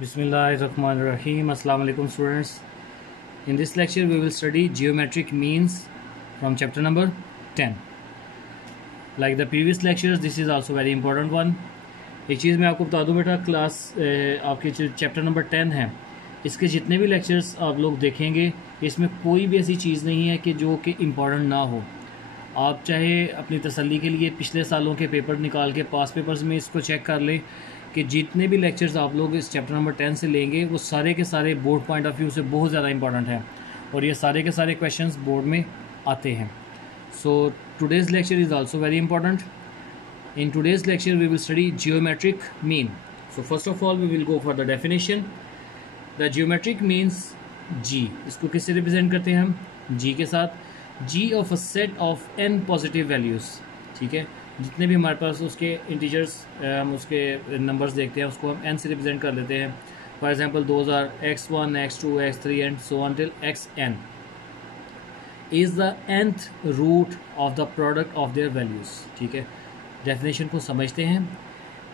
Bismillahirrahmanirrahim. Assalamu alaikum students. In this lecture we will study geometric means from chapter number 10. Like the previous lectures, this is also very important one. एक चीज़ मैं आपको बता दूं बेटा, class आपके जो chapter number 10 है, इसके जितने भी लेक्चर्स आप लोग देखेंगे इसमें कोई भी ऐसी चीज़ नहीं है कि जो कि इम्पॉर्टेंट ना हो। आप चाहे अपनी तसल्ली के लिए पिछले सालों के पेपर निकाल के पास पेपर्स में इसको चेक कर लें कि जितने भी लेक्चर्स आप लोग इस चैप्टर नंबर 10 से लेंगे वो सारे के सारे बोर्ड पॉइंट ऑफ व्यू से बहुत ज़्यादा इंपॉर्टेंट हैं और ये सारे के सारे क्वेश्चंस बोर्ड में आते हैं। सो today's lecture is also very important. In today's lecture we will study geometric mean. So first of all we will go for the definition. The geometric means G. इसको किससे रिप्रेजेंट करते हैं हम? G के साथ. G of a set of n positive values. ठीक है, जितने भी हमारे पास उसके इंटीजर्स हम उसके नंबर्स देखते हैं उसको हम n से रिप्रेजेंट कर लेते हैं. For example those are x1, x2, x3 and so on till xn. Is the nth root of the product of their values. ठीक है, डेफिनेशन को समझते हैं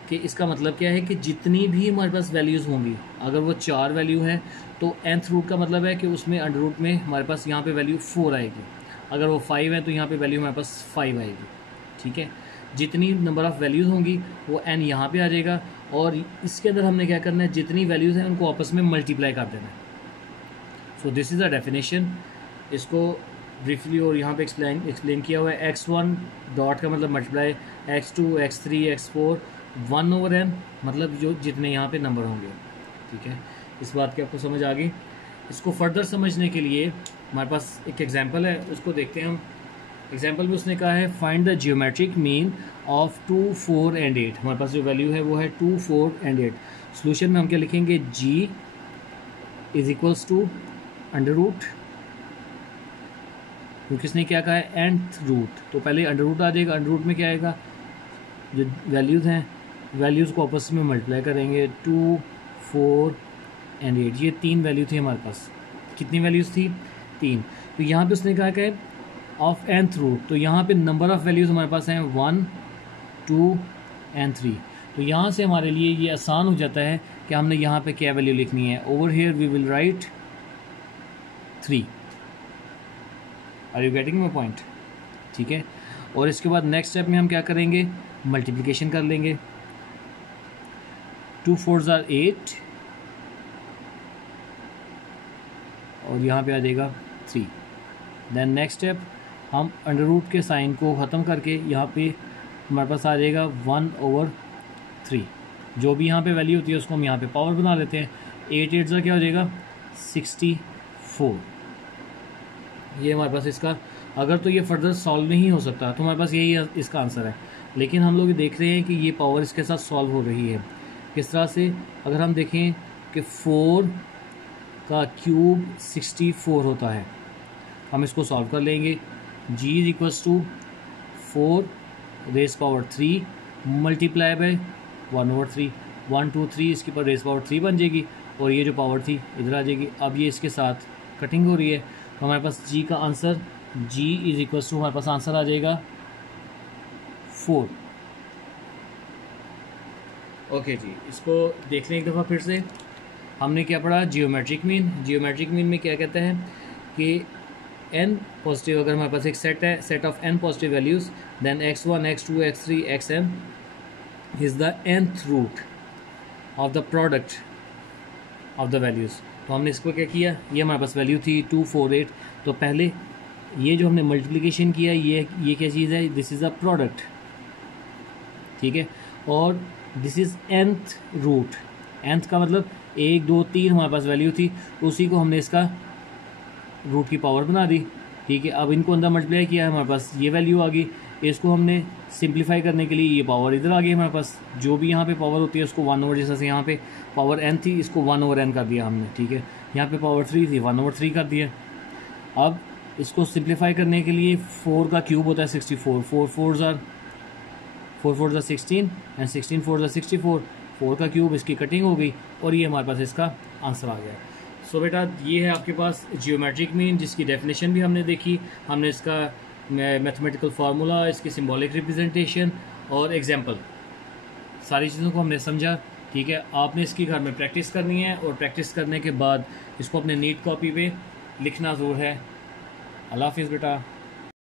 कि इसका मतलब क्या है कि जितनी भी हमारे पास वैल्यूज़ होंगी, अगर वो 4 वैल्यू है तो nth रूट का मतलब है कि उसमें अंडर रूट में हमारे पास यहाँ पे वैल्यू 4 आएगी. अगर वो 5 है तो यहाँ पे वैल्यू हमारे पास 5 आएगी. ठीक है, जितनी नंबर ऑफ़ वैल्यूज़ होंगी वो n यहाँ पे आ जाएगा और इसके अंदर हमने क्या करना है, जितनी वैल्यूज़ हैं उनको आपस में मल्टीप्लाई कर देना है. So this is the definition. इसको ब्रीफली और यहाँ पे एक्सप्लेन किया हुआ है. x1 डॉट का मतलब multiply, x2, x3, x4 1/n मतलब जो जितने यहाँ पे नंबर होंगे. ठीक है, इस बात की आपको समझ आ गई. इसको फर्दर समझने के लिए हमारे पास एक एग्जांपल है, उसको देखते हैं हम. एग्जांपल में उसने कहा है find the geometric mean of 2, 4 and 8. हमारे पास जो वैल्यू है वो है 2, 4 एंड 8. सोल्यूशन में हम क्या लिखेंगे, g is equals to under root, तो किसने क्या कहा है, nth रूट. तो पहले अंडर रूट आ जाएगा. अंडर रूट में क्या आएगा, जो वैल्यूज़ हैं वैल्यूज़ को आपस में मल्टीप्लाई करेंगे. 2, 4 एंड 8, ये 3 वैल्यू थी हमारे पास. कितनी वैल्यूज़ थी, 3. तो यहाँ पे उसने कहा कि ऑफ nth रूट, तो यहाँ पे नंबर ऑफ़ वैल्यूज़ हमारे पास हैं 1, 2 एंड 3. तो यहाँ से हमारे लिए ये आसान हो जाता है कि हमने यहाँ पे क्या वैल्यू लिखनी है. Over here we will write 3. Are you getting my point? ठीक है, और इसके बाद नेक्स्ट स्टेप में हम क्या करेंगे, मल्टीप्लिकेशन कर लेंगे. 2 4s are 8 और यहाँ पे आ जाएगा 3. देन नेक्स्ट स्टेप हम अंडर रूट के साइन को ख़त्म करके यहाँ पे हमारे पास आ जाएगा 1/3. जो भी यहाँ पे वैल्यू होती है उसको हम यहाँ पे पावर बना लेते हैं. 8 8 का क्या हो जाएगा, 64. ये हमारे पास इसका, अगर तो ये फर्दर सॉल्व नहीं हो सकता तो हमारे पास यही इसका आंसर है. लेकिन हम लोग देख रहे हैं कि ये पावर इसके साथ सॉल्व हो रही है. किस तरह से, अगर हम देखें कि 4 का क्यूब 64 होता है, हम इसको सॉल्व कर लेंगे. g is equals to 4 raise power 3 multiply by 1/3. 1 2 3 इसके ऊपर रेस पावर 3 बन जाएगी और ये जो पावर थी इधर आ जाएगी. अब ये इसके साथ कटिंग हो रही है तो हमारे पास g का answer, g is equals to हमारे पास आंसर आ जाएगा 4. ओके जी, इसको देख लें एक दफ़ा फिर से. हमने क्या पढ़ा, जियोमेट्रिक मीन. जियोमेट्रिक मीन में क्या कहता है कि n पॉजिटिव, अगर हमारे पास एक सेट है, set of n positive values, then x1, x2, x3, xn is the nth root of the product of the values. तो हमने इसको क्या किया, ये हमारे पास वैल्यू थी 2, 4, 8. तो पहले ये जो हमने मल्टीप्लिकेशन किया ये क्या चीज़ है, दिस इज़ अ प्रोडक्ट. ठीक है, और this is nth root. nth का मतलब 1 2 3 हमारे पास वैल्यू थी, उसी को हमने इसका रूट की पावर बना दी. ठीक है, अब इनको अंदर मल्टीप्लाई किया, हमारे पास ये वैल्यू आ गई. इसको हमने सिंप्लीफाई करने के लिए ये पावर इधर आ गई हमारे पास. जो भी यहाँ पे पावर होती है उसको 1/, जैसा से यहाँ पे पावर n थी इसको 1/n कर दिया हमने. ठीक है, यहाँ पे पावर 3 थी 1/3 कर दिया. अब इसको सिंप्लीफाई करने के लिए 4 का क्यूब होता है 64. 4 4s are 16 and 16 4s are 64. 4 का क्यूब, इसकी कटिंग हो गई और ये हमारे पास इसका आंसर आ गया. सो बेटा ये है आपके पास जियोमेट्रिक मीन, जिसकी डेफिनेशन भी हमने देखी. हमने इसका मैथमेटिकल फार्मूला, इसकी सिंबॉलिक रिप्रेजेंटेशन और एग्जांपल, सारी चीज़ों को हमने समझा. ठीक है, आपने इसकी घर में प्रैक्टिस करनी है और प्रैक्टिस करने के बाद इसको अपने नीट कॉपी पे लिखना ज़रूर है। अल्लाह हाफिज़ बेटा।